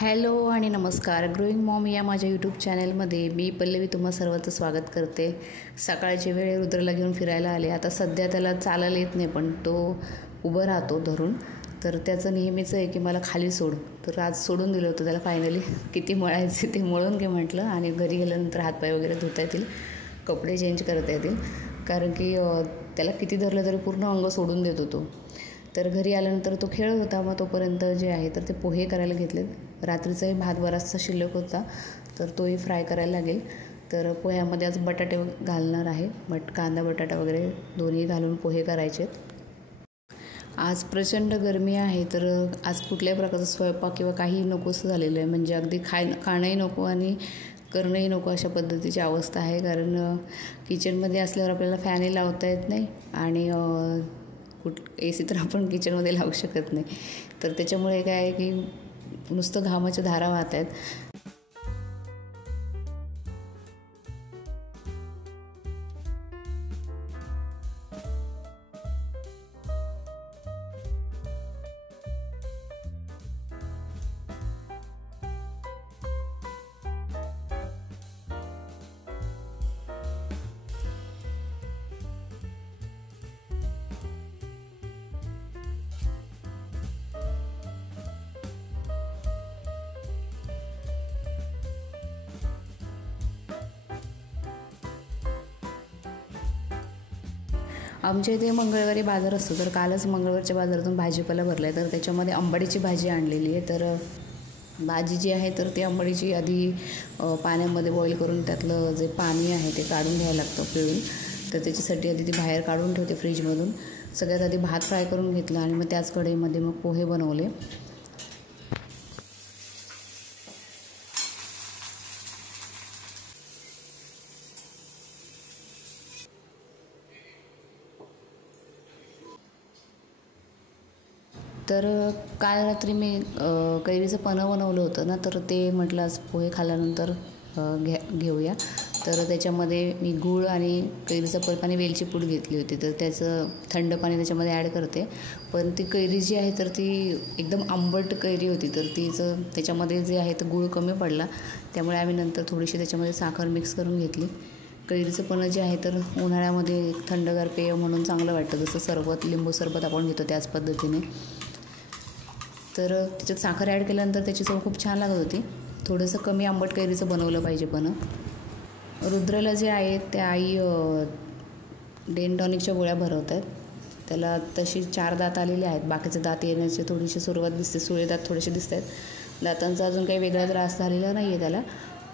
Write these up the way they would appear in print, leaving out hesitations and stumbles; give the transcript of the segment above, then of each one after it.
Hello आणि नमस्कार. Growing Maugham या माझ्या यूट्यूब चॅनलमध्ये मी पल्लवी तुम्हा सर्वांचं स्वागत करते. सकाळची वेळ रुद्रला घेऊन फिरायला आले. आता सध्या त्याला चालायला येत नाही, पण तो उभं राहतो धरून. तर त्याचं नेहमीचं आहे की मला खाली सोड. तर आज सोडून दिलं होतं त्याला फायनली. किती मळायचे ते मळून घे म्हटलं, आणि घरी गेल्यानंतर हातपाय वगैरे धुता येतील, कपडे चेंज करता येतील, कारण की त्याला किती धरलं तरी पूर्ण अंग सोडून देतो तो. तर घरी आल्यानंतर तो खेळत होता. मग तोपर्यंत जे आहे तर ते पोहे करायला घेतलेत. रात्रीचाही भात बराचसा शिल्लक होता, तर तोही फ्राय करायला लागेल. तर पोह्यामध्ये आज बटाटे घालणार आहे. कांदा बटाटा वगैरे दोन्ही घालून पोहे करायचे आहेत. आज प्रचंड गरमी आहे, तर आज कुठल्याही प्रकारचा स्वयंपाक किंवा काही नकोसं झालेलं आहे. म्हणजे अगदी खाणंही नको आणि करणंही नको अशा पद्धतीची अवस्था आहे. कारण किचनमध्ये असल्यावर आपल्याला फॅनही लावता येत नाही, आणि AC तर आपण किचनमध्ये लावू शकत नाही. तर त्याच्यामुळे काय आहे की नुसतं घामाच्या धारा वाहत आहेत. आमच्या इथे मंगळवारी बाजार असतो, तर कालच मंगळवारच्या बाजारातून भाजीपाला भरला आहे. तर त्याच्यामध्ये आंबाडीची भाजी आणलेली आहे. तर भाजी जी आहे तर ती आंबाडीची आधी पाण्यामध्ये बॉईल करून त्यातलं जे पाणी आहे ते काढून घ्यायला लागतं पिळून. तर त्याच्यासाठी आधी ती बाहेर काढून ठेवते फ्रीजमधून. सगळ्यात आधी भात फ्राय करून घेतला, आणि मग त्याच कढईमध्ये मग पोहे बनवले. तर काल रात्री मी कैरीचं पन्हं बनवलं होतं ना, तर ते म्हटलं आज पोहे खाल्ल्यानंतर घेऊया. तर त्याच्यामध्ये मी गूळ आणि कैरीचं पल्प आणि वेलची पूड घेतली होती. तर त्याचं थंड पाणी त्याच्यामध्ये ॲड करते. पण ती कैरी जी आहे तर ती एकदम आंबट कैरी होती, तर त्याच्यामध्ये जे आहे तर गूळ कमी पडला. त्यामुळे आम्ही नंतर थोडीशी त्याच्यामध्ये साखर मिक्स करून घेतली. कैरीचं पन्हं जे आहे तर उन्हाळ्यामध्ये थंडगार पेय म्हणून चांगलं वाटतं. जसं सरबत, लिंबू सरबत आपण घेतो त्याच पद्धतीने. तर त्याच्यात साखर ॲड केल्यानंतर त्याची चव खूप छान लागत होती. थोडंसं कमी आंबट कैरीचं बनवलं पाहिजे. पण रुद्रला जे आहे त्या आई डेनटॉनिकच्या गोळ्या भरवत आहेत. त्याला तशी 4 दात आलेले आहेत. बाकीचे दात येण्याची थोडीशी सुरुवात दिसते. सुळे दात थोडेसे दिसत आहेत. दातांचा अजून काही वेगळा त्रास झालेला नाही आहे त्याला.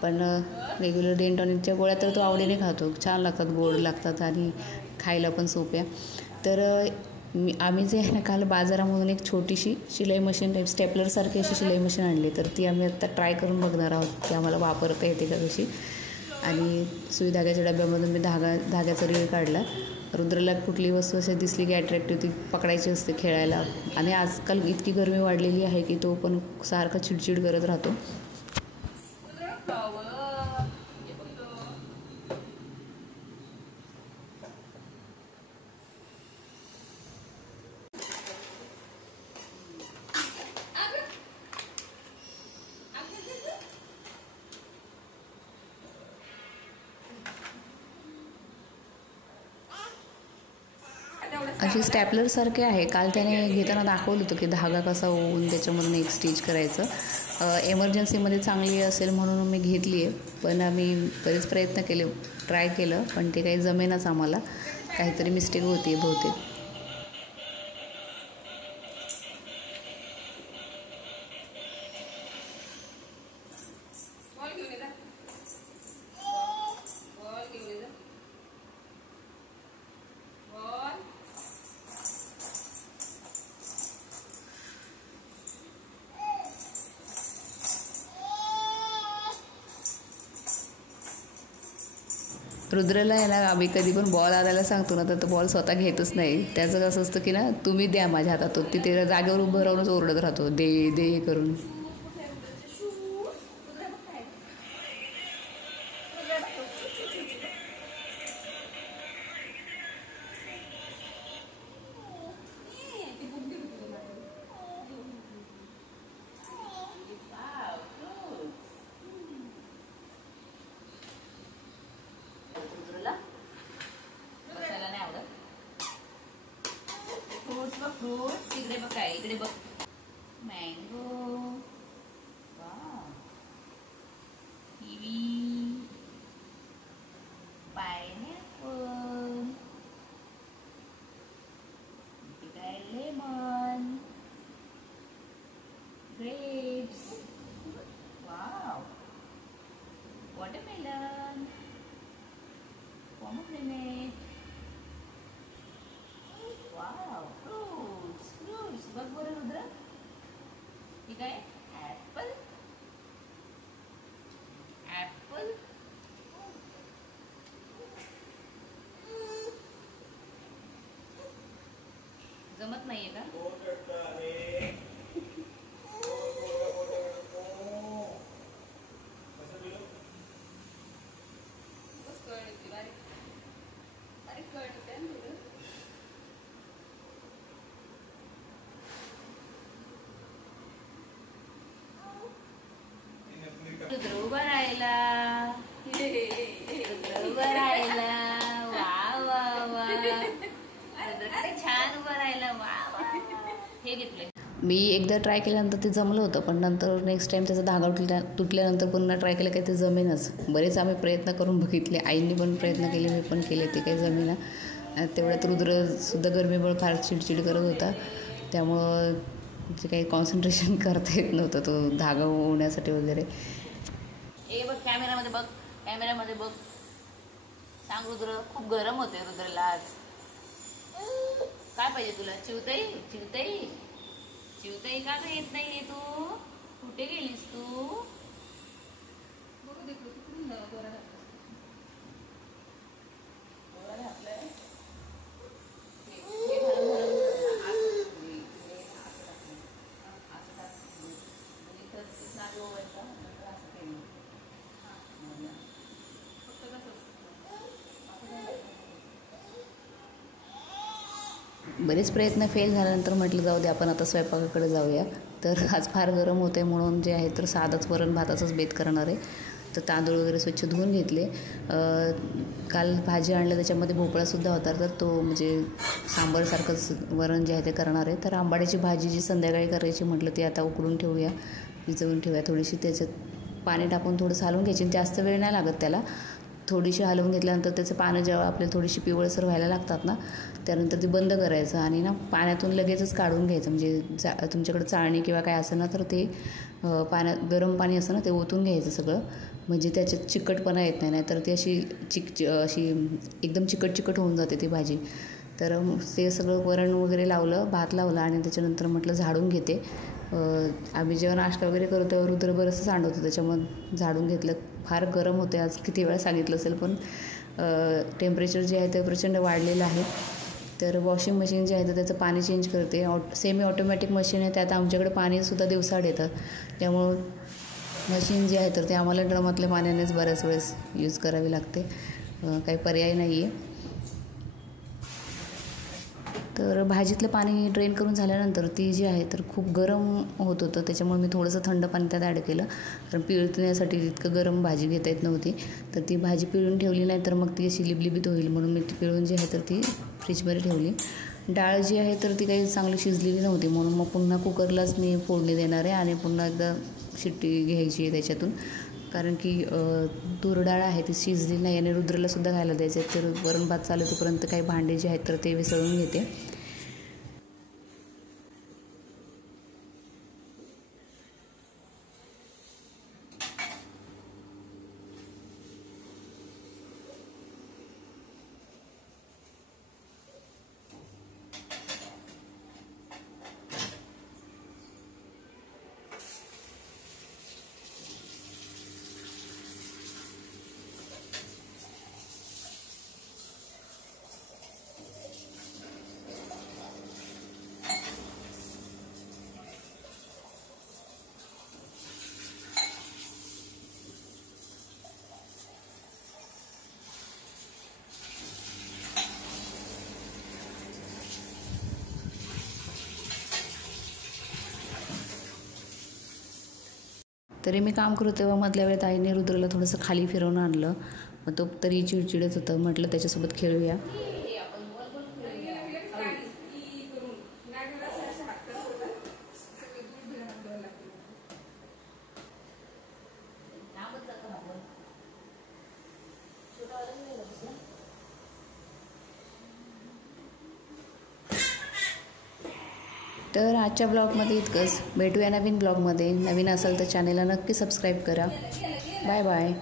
पण रेग्युलर डेनटॉनिकच्या गोळ्या तर तो आवडीने खातो. छान लागतात, गोड लागतात आणि खायला पण सोप्या. तर आम्ही जे आहे ना, काल बाजारामधून एक छोटीशी शिलाई मशीन टाईप स्टेपलरसारखी अशी शिलाई मशीन आणली. तर ती आम्ही आत्ता ट्राय करून बघणार आहोत की आम्हाला वापरता येते का कशी. आणि सुई धाग्याच्या डब्यामधून मी धाग्याचा रीळ काढला. रुद्रला कुठली वस्तू अशी दिसली की अट्रॅक्टिव्ह ती पकडायची असते खेळायला. आणि आजकाल इतकी गरमी वाढलेली आहे की तो पण सारखा चिडचिड करत राहतो. अशी स्टॅपलरसारखे आहे. काल त्याने घेताना दाखवलं होतं की धागा कसा होऊन त्याच्यामधून एक स्टिच करायचं. एमर्जन्सीमध्ये चांगली असेल म्हणून मी घेतली आहे. पण आम्ही बरेच प्रयत्न केले, ट्राय केलं, पण ते काही जमेनाच आम्हाला. काहीतरी मिस्टेक होती बहुतेक. रुद्रला आहे ना, आम्ही कधी पण बॉल आणायला सांगतो ना, तर तो बॉल स्वतः घेतच नाही. त्याचं कसं असतं की ना, तुम्ही द्या माझ्या हातात. तिथे जागेवर उभं राहूनच ओरडत राहतो, दे दे करून. मध्ये बघ. मँगो, वाव, किवी, पायनॅपल, इथे काय lemon, grapes, wow, watermelon, pomegranate, wow, fruits fruits बघ बरं रुद्र. ठीक आहे. ॲपल, ॲपल, जमत नाहीये का? रुद्र उभा राहिला, रुद्र उभा राहिला, वा वा वा, रुद्र किती छान उभा राहिला, वा वा. हे घेतलंय मी. एकदा ट्राय केल्यानंतर ते जमलं होतं, पण नंतर नेक्स्ट टाइम त्याचा धागा तुटल्यानंतर पुन्हा ट्राय केलं काही ते जमेनच. बरेच आम्ही प्रयत्न करून बघितले, आईंनी पण प्रयत्न केले, मी पण केले, ते काही जमेना. तेवढ्यात रुद्रसुद्धा गरमीमुळे फार चिडचिड करत होता, त्यामुळं जे काही कॉन्सन्ट्रेशन करता येत नव्हतं तो धागा होण्यासाठी वगैरे. ए बघ कॅमेरामध्ये बघ, कॅमेरामध्ये बघ. सांग रुद्र, खूप गरम होते रुद्रला आज. काय पाहिजे तुला? चिवताई, चिवताई, चिवताई का ग येत नाहीये तू? कुठे गेलीस तू? बघू दे कुठून गोरा घातलाय. बरेच प्रयत्न फेल झाल्यानंतर म्हटलं जाऊ दे, आपण आता स्वयंपाकाकडे जाऊया. तर आज फार गरम होते म्हणून जे आहे तर साधंच वरण भाताचाच बेत करणार आहे. तर तांदूळ वगैरे स्वच्छ धुवून घेतले. काल भाजी आणलं, त्याच्यामध्ये भोपळासुद्धा होता, तर तो म्हणजे सांबारसारखंच वरण जे आहे ते करणार आहे. तर आंबाड्याची भाजी जी संध्याकाळी करायची म्हटलं ती आता उकडून ठेवूया, भिजवून ठेवूया. थोडीशी त्याच्यात पाणी टाकून थोडं हलवून घ्यायची. जास्त वेळ नाही लागत त्याला. थोडीशी हलवून घेतल्यानंतर त्याचं पानं जेव्हा आपल्याला थोडीशी पिवळसर व्हायला लागतात ना, त्यानंतर ते बंद करायचं आणि ना पाण्यातून लगेचच काढून घ्यायचं. म्हणजे तुमच्याकडे चाळणी किंवा काय असेल ना तर ते पाण्यात गरम पाणी असं ना ते ओतून घ्यायचं सगळं, म्हणजे त्याच्यात चिकटपणा येत नाही. नाहीतर ती अशी अशी एकदम चिकट होऊन जाते ती भाजी. तर ते सगळं वरण वगैरे लावलं, भात लावला आणि त्याच्यानंतर म्हटलं झाडून घेते. आम्ही जेव्हा नाश्ता वगैरे करू तेव्हा रुद्र बरंचसं सांडवतं, त्याच्यामुळे झाडून घेतलं. फार गरम होते आज, किती वेळा सांगितलं असेल, पण टेम्परेचर जे आहे ते प्रचंड वाढलेलं आहे. तर वॉशिंग मशीन जे आहे तर त्याचं पाणी चेंज करते. सेमी ऑटोमॅटिक मशीन आहे, त्यात आमच्याकडे पाणीसुद्धा दिवसाआड येतं. त्यामुळं मशीन जे आहे तर ते आम्हाला ड्रमातल्या पाण्यानेच बऱ्याच वेळेस यूज करावी लागते, काही पर्याय नाही आहे. तर भाजीतलं पाणी ड्रेन करून झाल्यानंतर ती जी आहे तर खूप गरम होत होतं, त्याच्यामुळे मी थोडंसं थंड पाणी त्यात ॲड केलं, कारण पिळण्यासाठी इतकं गरम भाजी घेता येत नव्हती. तर ती भाजी पिळून ठेवली नाही तर मग ती अशी लिबलिबीत होईल, म्हणून मी ती पिळून जी आहे तर ती फ्रीजमध्ये ठेवली. डाळ जी आहे तर ती काही चांगली शिजलेली नव्हती, म्हणून मग पुन्हा कुकरलाच मी फोडणी देणार आहे आणि पुन्हा एकदा शिट्टी घ्यायची आहे त्याच्यातून, कारण की तूर डाळ आहे ती शिजली नाही आणि रुद्रलासुद्धा खायला द्यायचं आहे. तर वरण भात चालू तोपर्यंत काही भांडे जे आहेत तर ते विसळून घेते. तरी मी काम करू तेव्हा मधल्या वेळेत आईने रुद्रला थोडंसं खाली फिरवून आणलं, मग तो तरी चिडचिडत होतं. म्हटलं त्याच्यासोबत खेळूया. तर आजच्या ब्लॉगमध्ये इतकंच. भेटूया नवीन ब्लॉगमध्ये. नवीन असाल तर चॅनेलला नक्की सबस्क्राईब करा. Bye bye.